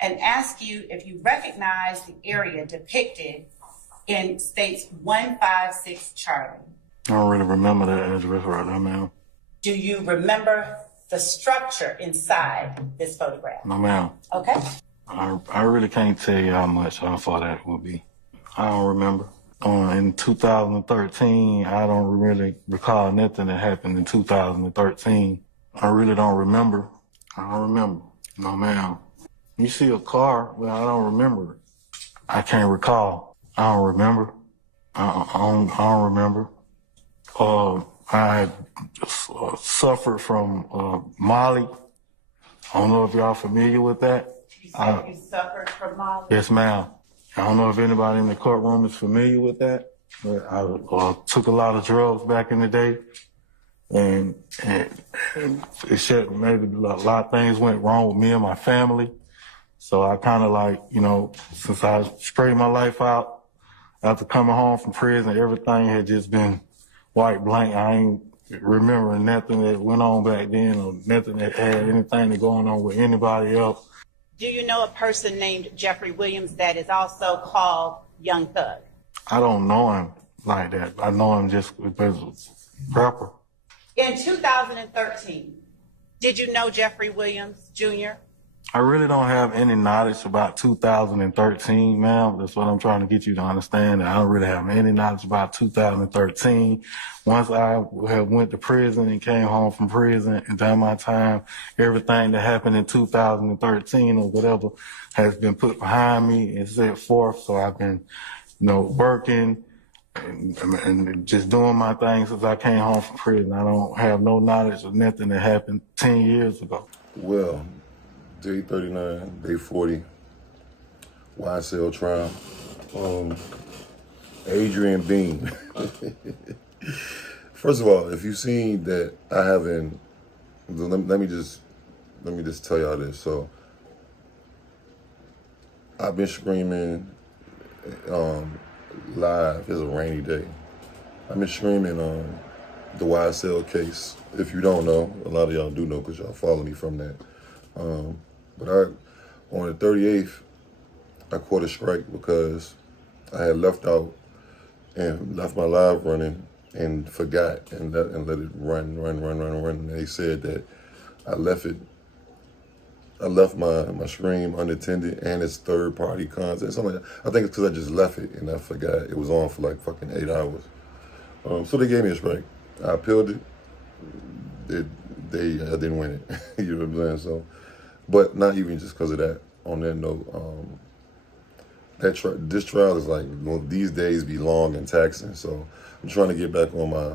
and ask you if you recognize the area depicted in states 156 Charlie. I don't really remember that address right now, ma'am. Do you remember the structure inside this photograph? No, ma'am. Okay. I really can't tell you how much how far that would be. I don't remember. In 2013, I don't really recall nothing that happened in 2013. I really don't remember. I don't remember. No, ma'am. You see a car, but I don't remember it. I can't recall. I don't remember. I don't remember. I had suffered from Molly. I don't know if y'all familiar with that. You said you suffered from Molly? Yes, ma'am. I don't know if anybody in the courtroom is familiar with that, but I took a lot of drugs back in the day, and it said maybe a lot of things went wrong with me and my family. So I kind of like, you know, since I straightened my life out after coming home from prison, everything had just been white blank. I ain't remembering nothing that went on back then or nothing that had anything going on with anybody else. Do you know a person named Jeffrey Williams that is also called Young Thug? I don't know him like that. I know him just because of rapper. In 2013, did you know Jeffrey Williams Jr.? I really don't have any knowledge about 2013, ma'am. That's what I'm trying to get you to understand. I don't really have any knowledge about 2013. Once I had went to prison and came home from prison and done my time, everything that happened in 2013 or whatever has been put behind me and set forth. So I've been, you know, working and just doing my thing since I came home from prison. I don't have no knowledge of nothing that happened 10 years ago. Well, day 39, day 40, YSL trial. Adrian Bean. First of all, if you've seen that I haven't, let me just tell y'all this. So I've been screaming live. It's a rainy day. I've been screaming the YSL case. If you don't know, a lot of y'all do know because y'all follow me from that. But on the 38th, I caught a strike because I had left out and left my live running and forgot and let it run. And they said that I left my stream unattended and it's third-party content. Something like that. I think it's because I just left it and I forgot. It was on for like fucking 8 hours. So they gave me a strike. I appealed it. I didn't win it. You know what I'm saying? So, but not even just because of that. On that note, this trial is like, these days be long and taxing. So I'm trying to get back on my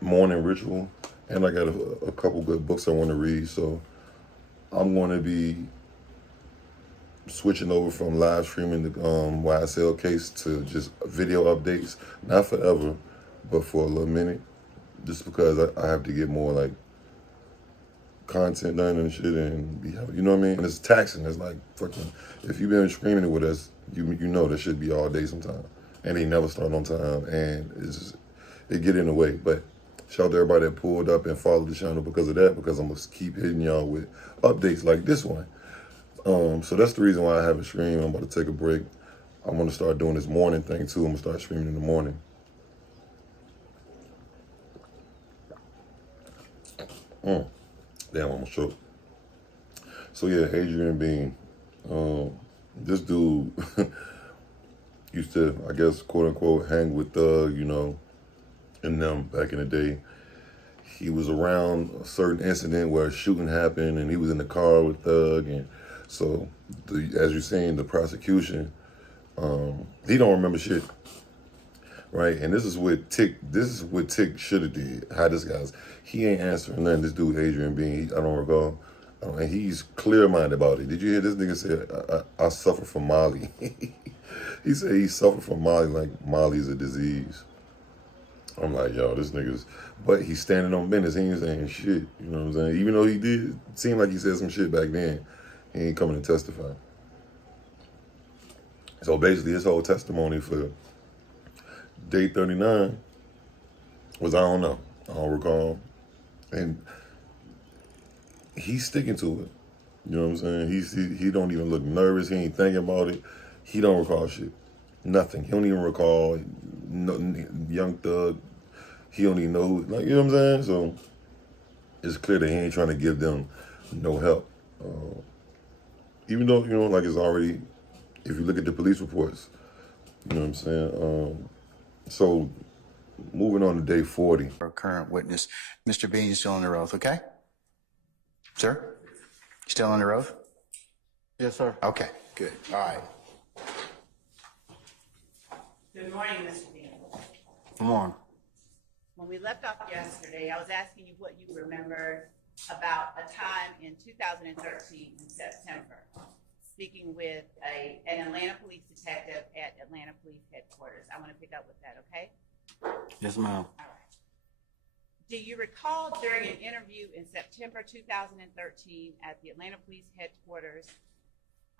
morning ritual, and I got a couple good books I want to read. So I'm going to be switching over from live streaming the YSL case to just video updates, not forever, but for a little minute, just because I have to get more like content done and shit and be happy, you know what I mean? And it's taxing. It's like fucking, if you've been screaming it with us, you know that should be all day sometime. And they never start on time, and it's just, it get in the way. But shout out to everybody that pulled up and followed the channel because of that, because I'm gonna keep hitting y'all with updates like this one. So that's the reason why I haven't streamed. I'm about to take a break. I'm gonna start doing this morning thing too. I'm gonna start streaming in the morning. Damn, I'm almost choked. So yeah, Adrian Bean. This dude used to, I guess, quote unquote, hang with Thug, you know, and them back in the day. He was around a certain incident where a shooting happened and he was in the car with Thug. And so, as you're saying, the prosecution, he don't remember shit. Right, and this is what Tick should have did. How this guy's, he ain't answering nothing. This dude Adrian Bean, I don't recall, and he's clear-minded about it. Did you hear this nigga say, I suffer from Molly? He said he suffered from Molly like Molly's a disease. I'm like, yo, this nigga's, but he's standing on business. He ain't saying shit, you know what I'm saying? Even though he did seem like he said some shit back then, he ain't coming to testify. So basically, his whole testimony for day 39 was, I don't know, I don't recall. And he's sticking to it. You know what I'm saying? He don't even look nervous. He ain't thinking about it. He don't recall shit. Nothing. He don't even recall. No, Young Thug. He don't even know who. Like, you know what I'm saying? So it's clear that he ain't trying to give them no help. Even though, you know, like it's already, if you look at the police reports, you know what I'm saying? So moving on to day 40. Our current witness, Mr. Bean, is still under oath, okay? Sir? Still under oath? Yes, sir. Okay, good. All right. Good morning, Mr. Bean. Come on. When we left off yesterday, I was asking you what you remembered about a time in 2013 in September, speaking with an Atlanta police detective at Atlanta Police Headquarters. I want to pick up with that, okay? Yes, ma'am. All right. Do you recall during an interview in September 2013 at the Atlanta Police Headquarters,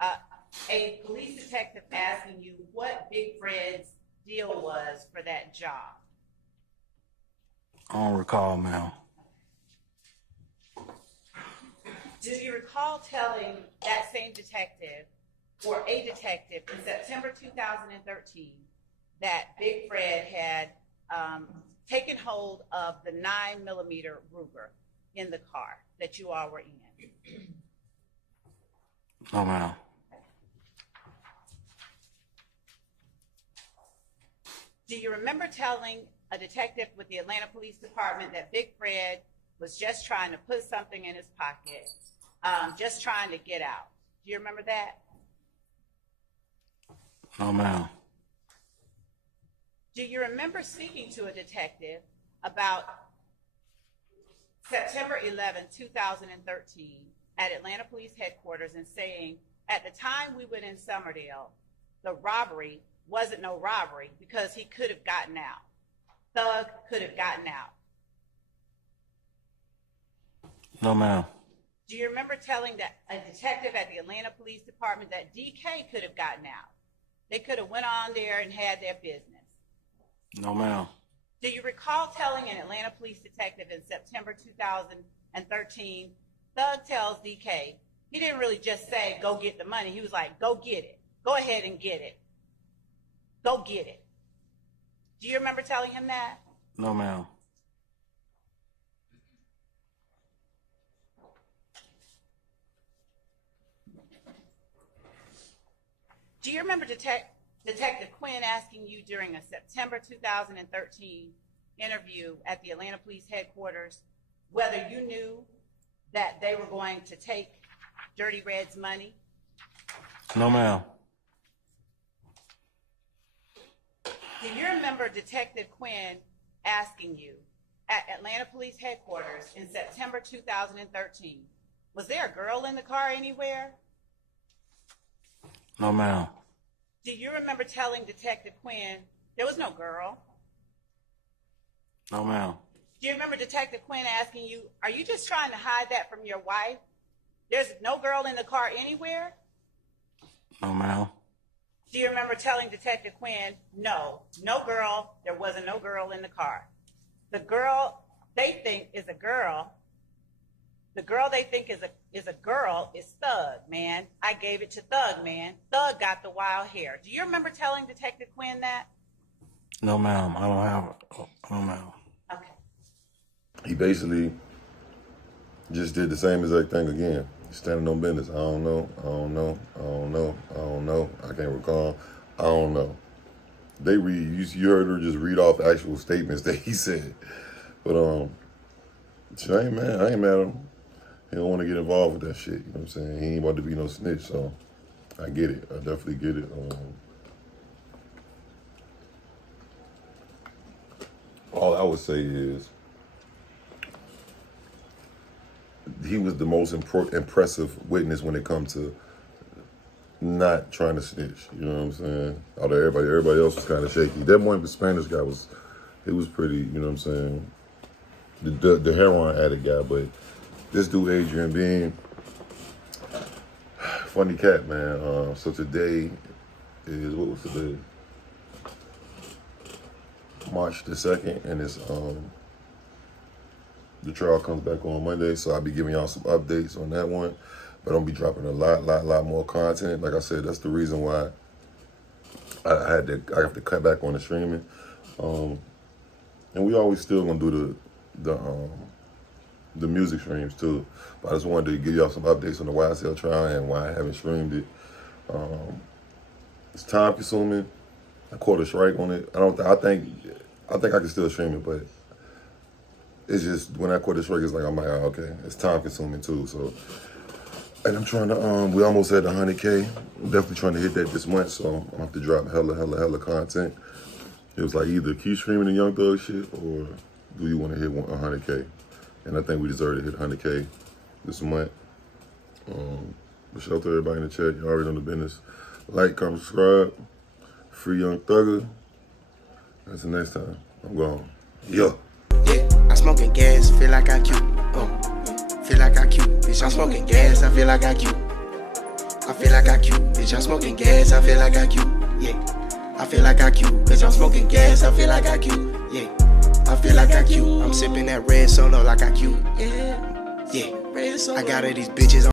a police detective asking you what Big Fred's deal was for that job? I don't recall, ma'am. Do you recall telling that same detective or a detective in September 2013 that Big Fred had taken hold of the 9mm Ruger in the car that you all were in? No, ma'am. Do you remember telling a detective with the Atlanta Police Department that Big Fred was just trying to put something in his pocket, just trying to get out? Do you remember that? No, ma'am. Do you remember speaking to a detective about September 11, 2013 at Atlanta Police Headquarters and saying, at the time we went in Summerdale, the robbery wasn't no robbery because he could have gotten out. Thug could have gotten out. No, ma'am. Do you remember telling a detective at the Atlanta Police Department that DK could have gotten out? They could have went on there and had their business. No, ma'am. Do you recall telling an Atlanta police detective in September 2013, Thug tells DK, he didn't really just say, go get the money. He was like, go get it. Go ahead and get it. Go get it. Do you remember telling him that? No, ma'am. Do you remember Detective Quinn asking you during a September 2013 interview at the Atlanta Police Headquarters whether you knew that they were going to take Dirty Red's money? No, ma'am. Do you remember Detective Quinn asking you at Atlanta Police Headquarters in September 2013, was there a girl in the car anywhere? No, ma'am. Do you remember telling Detective Quinn there was no girl? No, ma'am. Do you remember Detective Quinn asking you, are you just trying to hide that from your wife? There's no girl in the car anywhere? No, ma'am. Do you remember telling Detective Quinn, no girl, there wasn't no girl in the car? The girl they think is a girl, the girl they think is a girl is Thug, man. I gave it to Thug, man. Thug got the wild hair. Do you remember telling Detective Quinn that? No, ma'am. I don't have it. No, ma'am. Okay. He basically just did the same exact thing again. Standing on business. I don't know. I can't recall. I don't know. They read. You heard her just read off actual statements that he said. But I ain't mad. I ain't mad at him. He don't want to get involved with that shit. You know what I'm saying? He ain't about to be no snitch. So I get it. I definitely get it. All I would say is he was the most impressive witness when it comes to not trying to snitch. You know what I'm saying? Out of everybody else was kind of shaky. That one Spanish guy was pretty. You know what I'm saying? The heroin addict guy, but this dude Adrian Bean, funny cat, man. So today is, what was today? March the 2nd, and it's the trial comes back on Monday, so I'll be giving y'all some updates on that one. but I'm be dropping a lot more content. Like I said, that's the reason why I have to cut back on the streaming. And we always still gonna do the music streams too. But I just wanted to give y'all some updates on the YSL trial and why I haven't streamed it. It's time consuming. I caught a strike on it. I think I can still stream it, but it's just when I caught a strike, it's like I'm like, oh, okay, it's time consuming too. So, and I'm trying to we almost at 100K. I'm definitely trying to hit that this month, so I'm gonna have to drop hella content. It was like either keep streaming the Young Thug shit or do you want to hit 100K? And I think we deserve to hit 100K this month. But shout out to everybody in the chat. You already know the business. Like, comment, subscribe. Free Young Thugger. That's the next time. I'm gone. Yeah. Yeah, I'm smoking gas, feel like I cute. Feel like I cute. Bitch, I'm smoking gas, I feel like I cute. I feel like I cute. Bitch, I'm smoking gas, I feel like I cute. Yeah. I feel like I cute. Bitch, I'm smoking gas, I feel like I cute. Yeah. I feel like I cute. I'm sipping that red solo like I cute. Yeah. I got all these bitches on